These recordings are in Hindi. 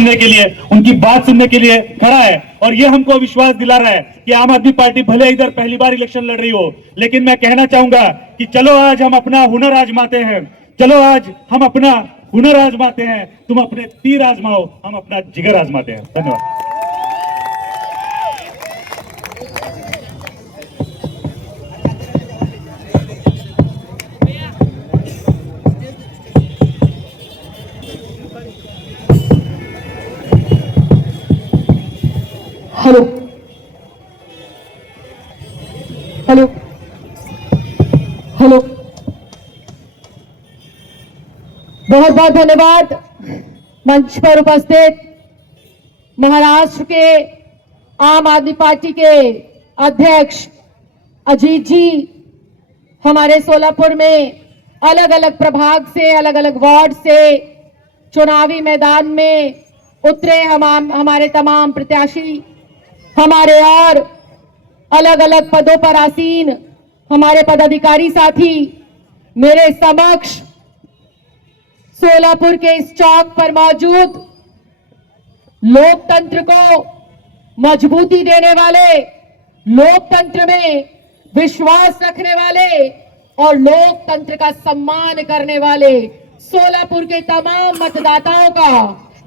सुनने के लिए, उनकी बात सुनने के लिए खड़ा है। और ये हमको विश्वास दिला रहा है कि आम आदमी पार्टी भले इधर पहली बार इलेक्शन लड़ रही हो, लेकिन मैं कहना चाहूंगा कि चलो आज हम अपना हुनर आजमाते हैं, चलो आज हम अपना हुनर आजमाते हैं। तुम अपने तीर आजमाओ, हम अपना जिगर आजमाते हैं। धन्यवाद। हेलो हेलो हेलो, बहुत बहुत धन्यवाद मंच पर उपस्थित महाराष्ट्र के आम आदमी पार्टी के अध्यक्ष अजीत जी, हमारे सोलापुर में अलग अलग प्रभाग से, अलग अलग वार्ड से चुनावी मैदान में उतरे हमारे तमाम प्रत्याशी, हमारे और अलग अलग पदों पर आसीन हमारे पदाधिकारी साथी मेरे समक्ष सोलापुर के इस चौक पर मौजूद लोकतंत्र को मजबूती देने वाले, लोकतंत्र में विश्वास रखने वाले और लोकतंत्र का सम्मान करने वाले सोलापुर के तमाम मतदाताओं का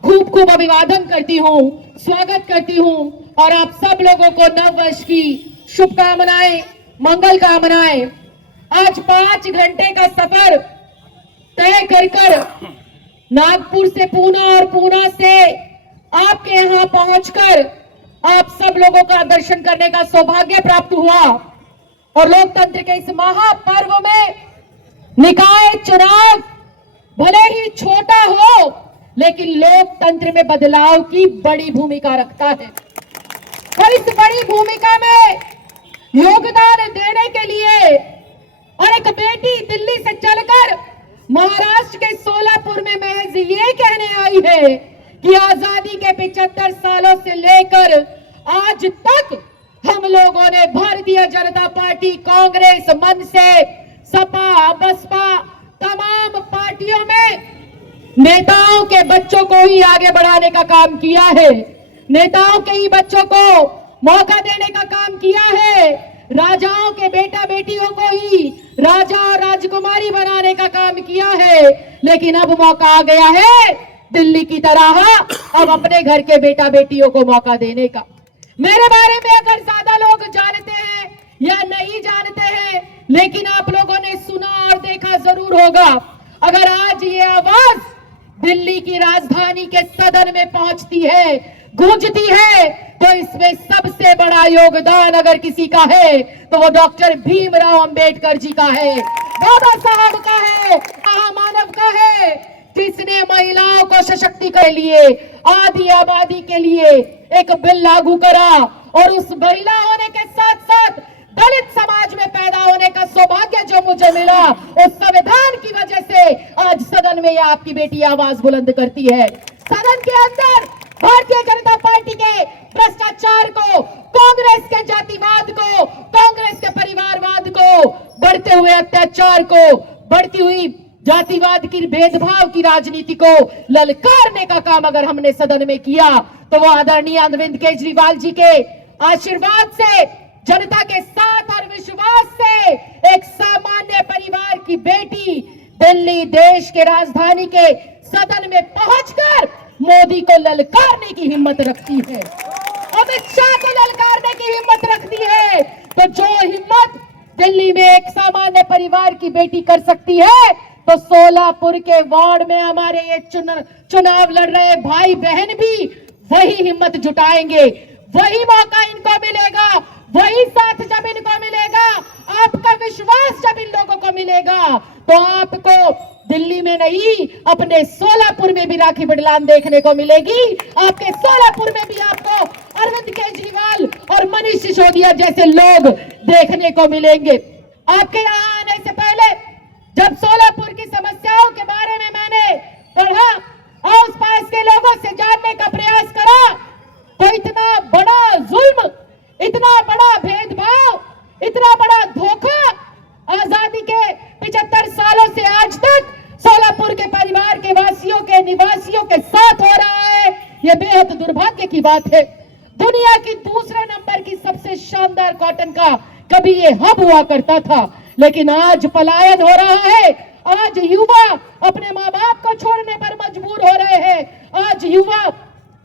खूब खूब अभिवादन करती हूं, स्वागत करती हूं और आप सब लोगों को नव वर्ष की शुभकामनाएं, मंगल कामनाएं। आज 5 घंटे का सफर तय कर नागपुर से पूना और पूना से आपके यहां पहुंचकर आप सब लोगों का दर्शन करने का सौभाग्य प्राप्त हुआ और लोकतंत्र के इस महापर्व में निकाय चुनाव भले ही छोटा हो लेकिन लोकतंत्र में बदलाव की बड़ी भूमिका रखता है और इस बड़ी भूमिका में योगदान देने के लिए और एक बेटी दिल्ली से चलकर महाराष्ट्र के सोलापुर में महज ये कहने आई है कि आजादी के 75 सालों से लेकर आज तक हम लोगों ने भारतीय जनता पार्टी, कांग्रेस, मनसे, सपा, बसपा तमाम पार्टियों में नेताओं के बच्चों को ही आगे बढ़ाने का काम किया है, नेताओं के ही बच्चों को मौका देने का काम किया है, राजाओं के बेटा बेटियों को ही राजा और राजकुमारी बनाने का काम किया है। लेकिन अब मौका आ गया है दिल्ली की तरह अब अपने घर के बेटा बेटियों को मौका देने का। मेरे बारे में अगर ज्यादा लोग जानते हैं या नहीं जानते हैं, लेकिन आप लोगों ने सुना और देखा जरूर होगा। अगर आज ये आवाज दिल्ली की राजधानी के सदन में पहुंचती है, गूंजती है, तो इसमें सबसे बड़ा योगदान अगर किसी का है तो वो डॉक्टर भीमराव अंबेडकर जी का है, बाबा साहब का है, महामानव का है, जिसने महिलाओं को सशक्तिकरण के लिए, आदि आबादी के लिए एक बिल लागू करा और उस महिला होने के साथ साथ दलित समाज में पैदा होने का सौभाग्य जो मुझे मिला उस संविधान की वजह से आज सदन में यह आपकी बेटी आवाज बुलंद करती है। सदन के अंदर भारतीय जनता पार्टी के भ्रष्टाचार को, कांग्रेस के जातिवाद को, कांग्रेस के परिवारवाद को, बढ़ते हुए अत्याचार को, बढ़ती हुई जातिवाद की, भेदभाव की राजनीति को ललकारने का काम अगर हमने सदन में किया तो वो आदरणीय अरविंद केजरीवाल जी के आशीर्वाद से, जनता के साथ और विश्वास से एक सामान्य परिवार की बेटी दिल्ली देश के राजधानी के सदन में पहुंचकर मोदी को ललकारने की हिम्मत रखती है, अमित शाह को ललकारने की हिम्मत रखती है। तो जो हिम्मत दिल्ली में एक सामान्य परिवार की बेटी कर सकती है तो सोलापुर के वार्ड में हमारे ये चुनाव लड़ रहे भाई बहन भी वही हिम्मत जुटाएंगे, वही मौका इनको मिलेगा, वही साथ जब इनको मिलेगा, आपका विश्वास जब इन लोगों को मिलेगा तो आपको दिल्ली में नहीं अपने सोलापुर में भी राखी बिड़लान देखने को मिलेगी। आपके सोलापुर में भी आपको अरविंद केजरीवाल और मनीष सिसोदिया जैसे लोग देखने को मिलेंगे। आपके यहाँ आने से पहले जब सोलापुर की समस्याओं के बारे में मैंने पढ़ा, आस पास के लोगों से जानने का प्रयास करा, तो इतना बड़ा जुल्म, इतना बड़ा भेदभाव, इतना बड़ा धोखा आजादी के 75 सालों से आज तक सोलापुर के परिवार के वासियों के निवासियों के साथ हो रहा है, ये बेहद दुर्भाग्य की बात है। दुनिया की दूसरे नंबर की सबसे शानदार कॉटन का कभी ये हब हुआ करता था, लेकिन आज पलायन हो रहा है। आज युवा अपने माँ बाप को छोड़ने पर मजबूर हो रहे हैं। आज युवा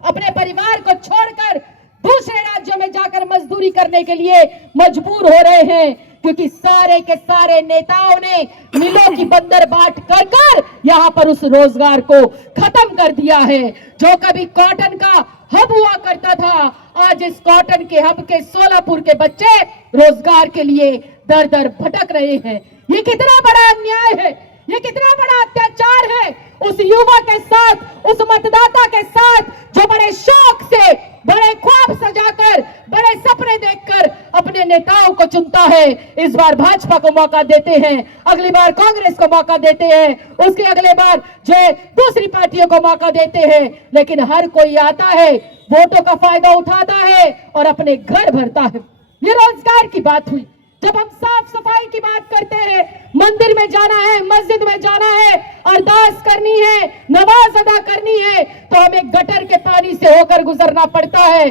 अपने परिवार को छोड़कर दूसरे राज्यों में जाकर मजदूरी करने के लिए मजबूर हो रहे हैं, क्योंकि सारे के सारे नेताओं ने मिलों की बंदर बाट कर कर यहाँ पर उस रोजगार को खत्म कर दिया है। जो कभी कॉटन का हब हुआ करता था, आज इस कॉटन के हब के सोलापुर के बच्चे रोजगार के लिए दर दर भटक रहे हैं। ये कितना बड़ा अन्याय है, ये कितना बड़ा अत्याचार है उस युवा के साथ, उस मतदाता के साथ जो बड़े शौक से, बड़े ख्वाब सजाकर, बड़े सपने देखकर अपने नेताओं को चुनता है। इस बार भाजपा को मौका देते हैं, अगली बार कांग्रेस को मौका देते हैं, उसके अगले बार जो दूसरी पार्टियों को मौका देते हैं, लेकिन हर कोई आता है, वोटों का फायदा उठाता है और अपने घर भरता है। ये रोजगार की बात हुई। जब हम साफ सफाई की बात करते हैं, मंदिर में जाना है, मस्जिद में जाना है, अरदास करनी है, नमाज अदा करनी है, तो हमें गटर के पानी से होकर गुजरना पड़ता है।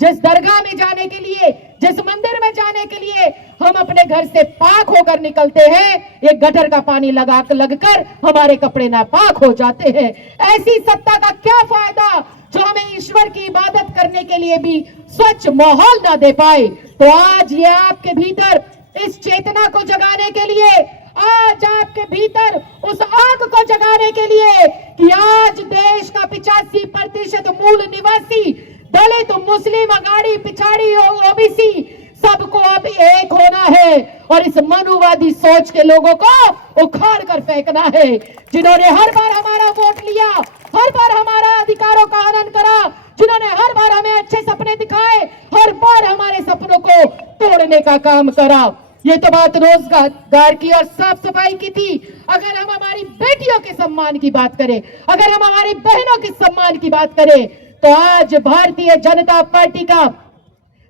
जिस दरगाह में जाने के लिए, जिस मंदिर में जाने के लिए हम अपने घर से पाक होकर निकलते हैं, ये गटर का पानी लगकर हमारे कपड़े नापाक हो जाते हैं। ऐसी सत्ता का क्या फायदा जो हमें ईश्वर की इबादत करने के लिए भी स्वच्छ माहौल ना दे पाए। तो आज ये आपके भीतर इस चेतना को जगाने के लिए, आज आपके भीतर उस आग को जगाने के लिए कि आज देश का 85% मूल निवासी दलित, मुस्लिम, अगाड़ी, पिछाड़ी और ओबीसी सबको अब एक होना है और इस मनुवादी सोच के लोगों को उखाड़ कर फेंकना है, जिन्होंने हर बार हमारा वोट लिया, हर बार हमारा अधिकारों का हनन करा, जिन्होंने हर बार हमें अच्छे सपने दिखाए, हर बार हमारे सपनों को तोड़ने का काम करा। ये तो बात रोजगार की और साफ सफाई की थी। अगर हम हमारी बेटियों के सम्मान की बात करें, अगर हम हमारी बहनों के सम्मान की बात करें, तो आज भारतीय जनता पार्टी का,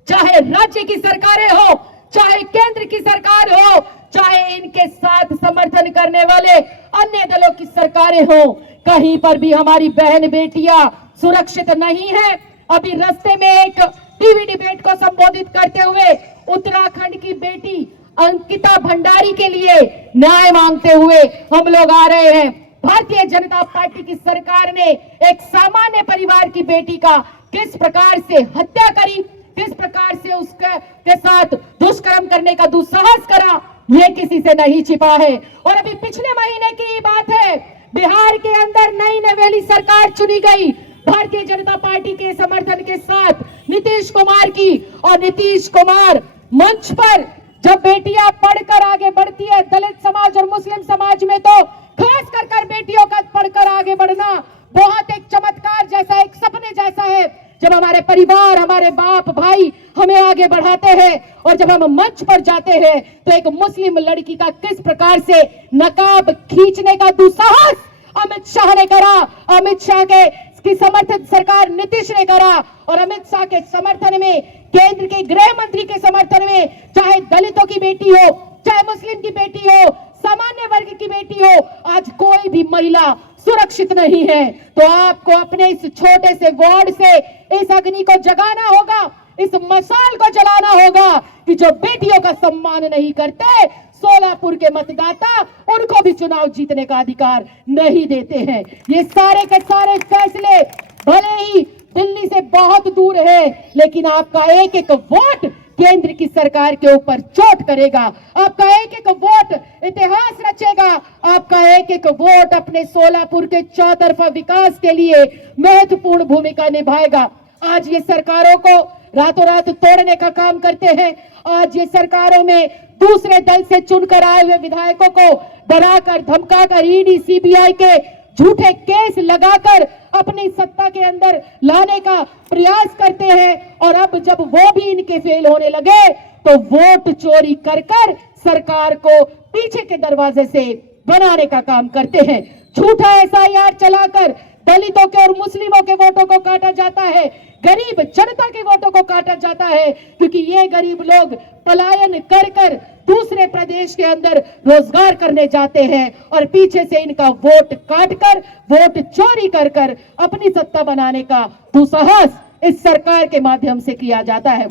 चाहे राज्य की सरकारें हो, चाहे केंद्र की सरकार हो, चाहे इनके साथ समर्थन करने वाले अन्य दलों की सरकारें हो, कहीं पर भी हमारी बहन बेटियां सुरक्षित नहीं है। अभी रास्ते में एक टीवी डिबेट को संबोधित करते हुए उत्तराखंड की बेटी अंकिता भंडारी के लिए न्याय मांगते हुए हम लोग आ रहे हैं। भारतीय जनता पार्टी की सरकार ने एक सामान्य परिवार की बेटी का किस प्रकार से हत्या करी, किस प्रकार से उसके साथ दुष्कर्म करने का दुस्साहस करा, ये किसी से नहीं छिपा है। और अभी पिछले महीने की बात है, बिहार के अंदर नई नवेली सरकार चुनी गई भारतीय जनता पार्टी के समर्थन के साथ नीतीश कुमार की, और नीतीश कुमार मंच पर जब बेटियां पढ़कर आगे बढ़ती है, दलित समाज और मुस्लिम समाज में तो खास कर बेटियों का पढ़कर आगे बढ़ना बहुत एक चमत्कार जैसा, एक सपने जैसा है। जब हमारे परिवार, हमारे बाप भाई हमें आगे बढ़ाते हैं और जब हम मंच पर जाते हैं, तो एक मुस्लिम लड़की का किस प्रकार से नकाब खींचने का दुस्साहस अमित शाह ने करा, अमित शाह की समर्थन सरकार नीतीश ने करा, और अमित शाह के समर्थन में, केंद्र के गृह मंत्री के समर्थन में, चाहे दलितों की बेटी हो, चाहे मुस्लिम की बेटी हो, सामान्य वर्ग की बेटी हो, आज कोई भी महिला सुरक्षित नहीं है। तो आपको अपने इस छोटे से वार्ड से इस अग्नि को जगाना होगा, इस मशाल को जलाना होगा कि जो बेटियों का सम्मान नहीं करते, सोलापुर के मतदाता उनको भी चुनाव जीतने का अधिकार नहीं देते हैं। ये सारे के सारे फैसले भले ही दिल्ली से बहुत दूर है, लेकिन आपका एक एक वोट केंद्र की सरकार के ऊपर चोट करेगा, आपका एक एक वोट इतिहास रचेगा, आपका एक एक वोट अपने सोलापुर के चौतरफा विकास के लिए महत्वपूर्ण भूमिका निभाएगा। आज ये सरकारों को रातों रात तोड़ने का काम करते हैं। आज ये सरकारों में दूसरे दल से चुनकर आए हुए विधायकों को डराकर, धमकाकर, ईडी, सीबीआई के झूठे केस लगाकर अपनी सत्ता के अंदर लाने का प्रयास करते हैं। और अब जब वो भी इनके फेल होने लगे, तो वोट चोरी कर कर सरकार को पीछे के दरवाजे से बनाने का काम करते हैं। झूठा एसआईआर चलाकर दलितों के और मुस्लिमों के वोटों को काटा जाता है, गरीब जनता के वोटों को काटा जाता है, क्योंकि ये गरीब लोग पलायन कर कर दूसरे प्रदेश के अंदर रोजगार करने जाते हैं और पीछे से इनका वोट काट कर, वोट चोरी कर कर अपनी सत्ता बनाने का दुस्साहस इस सरकार के माध्यम से किया जाता है।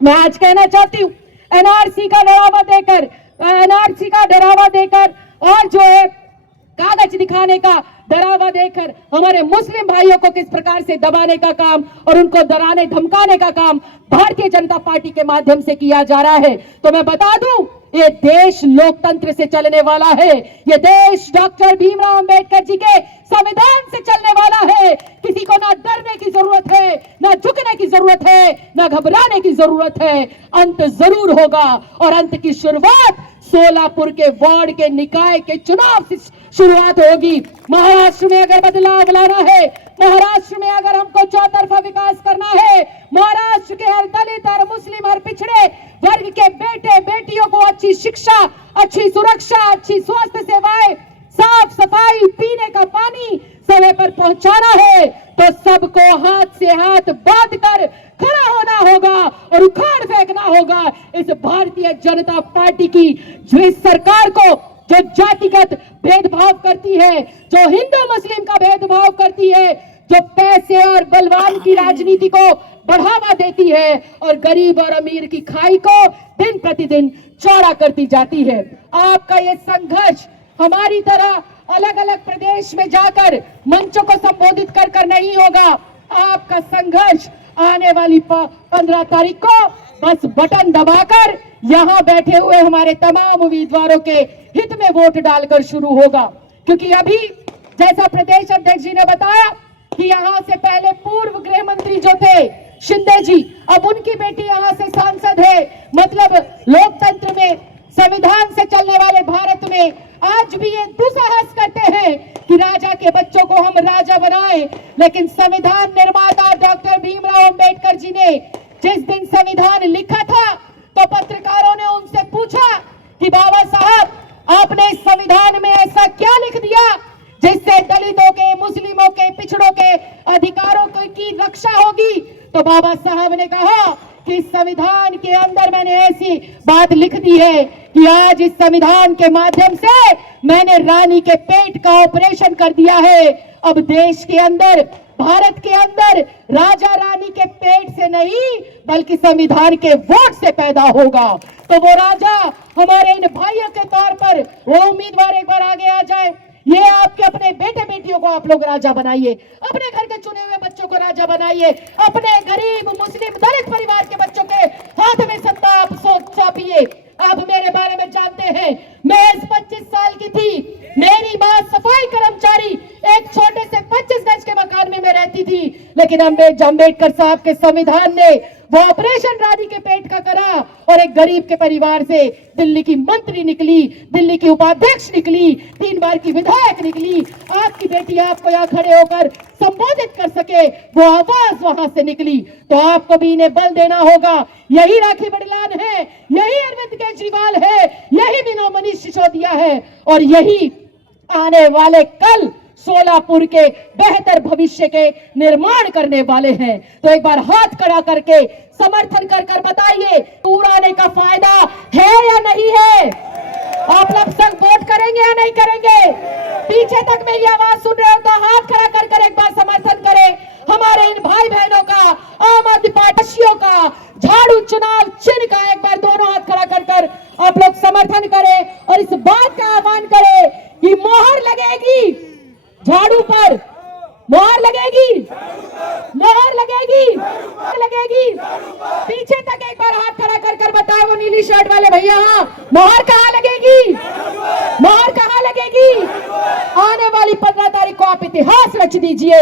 मैं आज कहना चाहती हूँ, एनआरसी का डरावा देकर और जो है कागज दिखाने का डरावा देकर हमारे मुस्लिम भाइयों को किस प्रकार से दबाने का काम और उनको डराने धमकाने का काम भारतीय जनता पार्टी के माध्यम से किया जा रहा है। तो मैं बता दूं, ये देश लोकतंत्र से चलने वाला है, ये देश डॉक्टर भीमराव अंबेडकर जी के संविधान से चलने वाला है। किसी को ना डरने की जरूरत है, ना झुकने की जरूरत है, ना घबराने की जरूरत है। अंत जरूर होगा और अंत की शुरुआत सोलापुर के वार्ड के निकाय के चुनाव से शुरुआत होगी। महाराष्ट्र में अगर बदलाव लाना है, महाराष्ट्र में अगर हमको चौतरफा विकास करना है, महाराष्ट्र के हर दलित, हर मुस्लिम, हर पिछड़े वर्ग के बेटे बेटियों को अच्छी शिक्षा, अच्छी सुरक्षा, अच्छी स्वास्थ्य सेवाएं, साफ सफाई, पीने का पानी समय पर पहुंचाना है, तो सबको हाथ से हाथ बांध कर खड़ा होना होगा और उखाड़ फेंकना होगा इस भारतीय जनता पार्टी की जिस सरकार को, जो जातिगत भेदभाव करती है, जो हिंदू मुस्लिम का भेदभाव करती है, जो पैसे और बलवान की राजनीति को बढ़ावा देती है और गरीब और अमीर की खाई को दिन प्रतिदिन चौड़ा करती जाती है। आपका ये संघर्ष हमारी तरह अलग अलग प्रदेश में जाकर मंचों को संबोधित कर कर नहीं होगा। आपका संघर्ष आने वाली 15 तारीख को बस बटन दबाकर यहाँ बैठे हुए हमारे तमाम उम्मीदवारों के हित में वोट डालकर शुरू होगा। क्योंकि अभी जैसा प्रदेश अध्यक्ष जी ने बताया कि यहाँ से पहले पूर्व गृह मंत्री जो थे शिंदे जी, अब उनकी बेटी यहाँ से सांसद है। मतलब लोकतंत्र में, संविधान से चलने वाले भारत में आज भी ये दुस्साहस करते हैं कि राजा के बच्चों को हम राजा बनाएं। लेकिन संविधान निर्माता डॉक्टर भीमराव अंबेडकर जी ने जिस दिन संविधान लिखा था, तो पत्रकारों ने उनसे पूछा कि बाबा साहब, आपने इस संविधान में ऐसा क्या लिख दिया जिससे दलितों के, मुस्लिमों के, पिछड़ों के अधिकारों की रक्षा होगी? तो बाबा साहब ने कहा कि संविधान के अंदर मैंने ऐसी बात लिख दी है कि आज इस संविधान के माध्यम से मैंने रानी के पेट का ऑपरेशन कर दिया है। अब देश के अंदर, भारत के अंदर राजा रानी के पेट से नहीं बल्कि संविधान के वोट से पैदा होगा। तो वो राजा हमारे इन भाइयों के तौर पर वो उम्मीदवार एक बार आगे आ जाए। ये आपके अपने बेटे बेटियों को आप लोग राजा बनाइए, अपने घर के चुने हुए बच्चों को राजा बनाइए, अपने गरीब मुस्लिम दलित परिवार के बच्चों के हाथ में सत्ता आप सौंपिए। आप मेरे बारे में जानते हैं, मैं 25 साल की थी, मेरी माँ सफाई कर्मचारी एक छोटे से 25 गज के मकान में मैं रहती थी, लेकिन अम्बेडकर साहब के संविधान ने वो ऑपरेशन रानी के पेट का करा और एक गरीब के परिवार से दिल्ली की मंत्री निकली, दिल्ली की उपाध्यक्ष निकली, 3 बार की विधायक निकली। आपकी बेटी आपको यहाँ खड़े होकर संबोधित कर सके, वो आवाज वहां से निकली। तो आपको भी इन्हें बल देना होगा। यही राखी बड़लान है, यही अरविंद केजरीवाल है, यही विनोद मनीष सिसोदिया है और यही आने वाले कल सोलापुर के बेहतर भविष्य के निर्माण करने वाले हैं। तो एक बार हाथ खड़ा करके समर्थन कर कर बताइए, उड़ाने का फायदा है या नहीं है? आप लोग सब वोट करेंगे या नहीं करेंगे? पीछे तक मेरी आवाज सुन रहे हो तो हाथ खड़ा कर कर एक बार समर्थन करें। हमारे इन भाई बहनों का, आम आदमी पार्टियों का, झाड़ू चुनाव चिन्ह का एक बार दोनों हाथ खड़ा कर कर आप लोग समर्थन करें और इस बात का आह्वान करें कि मोहर लगेगी झाड़ू पर, मोहर लगेगी, मोहर लगेगी, लगेगी। पीछे तक एक बार हाथ खड़ा कर कर बताओ वो नीली शर्ट वाले भैया, मोहर कहाँ लगेगी? मोहर कहाँ लगेगी? आने वाली 15 तारीख को आप इतिहास रच दीजिए।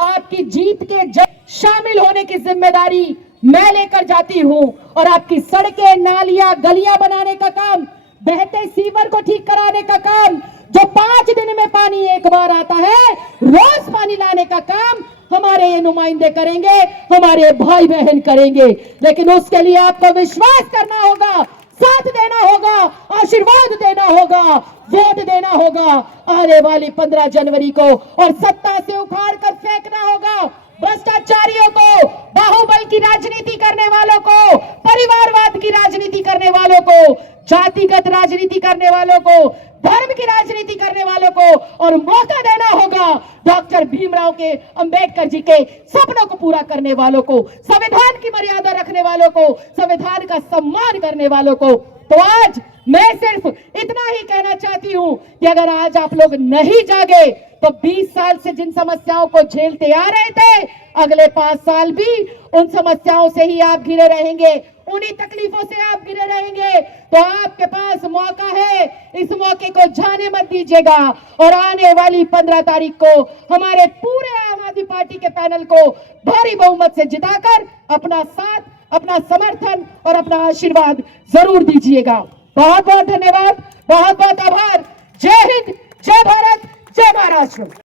आपकी जीत के शामिल होने की जिम्मेदारी मैं लेकर जाती हूँ और आपकी सड़कें, नालियां, गलियां बनाने का काम, बहते सीवर को ठीक कराने का काम, जो 5 दिन में पानी एक बार आता है, रोज पानी लाने का काम हमारे ये नुमाइंदे करेंगे, हमारे भाई बहन करेंगे। लेकिन उसके लिए आपको विश्वास करना होगा, साथ देना होगा, आशीर्वाद देना होगा, वोट देना होगा आने वाली 15 जनवरी को, और सत्ता से उखाड़ कर फेंकना होगा भ्रष्टाचारियों को, बाहुबल की राजनीति करने वालों को, परिवारवाद की राजनीति करने वालों को, जातिगत राजनीति करने वालों को, धर्म की राजनीति करने वालों को, और मौका देना होगा डॉक्टर भीमराव के अंबेडकर जी के सपनों को पूरा करने वालों को, संविधान की मर्यादा रखने वालों को, संविधान का सम्मान करने वालों को। तो आज मैं सिर्फ इतना ही कहना चाहती हूं कि अगर आज आप लोग नहीं जागे तो 20 साल से जिन समस्याओं को झेलते आ रहे थे, अगले 5 साल भी उन समस्याओं से ही आप घिरे रहेंगे, उन्हीं तकलीफों से आप घिरे रहेंगे। तो आपके पास मौका है, इस मौके को जाने मत दीजिएगा, और आने वाली 15 तारीख को हमारे पूरे आम आदमी पार्टी के पैनल को भारी बहुमत से जिताकर अपना साथ, अपना समर्थन और अपना आशीर्वाद जरूर दीजिएगा। बहुत बहुत धन्यवाद, बहुत बहुत आभार। जय हिंद, जय भारत, जय महाराष्ट्र।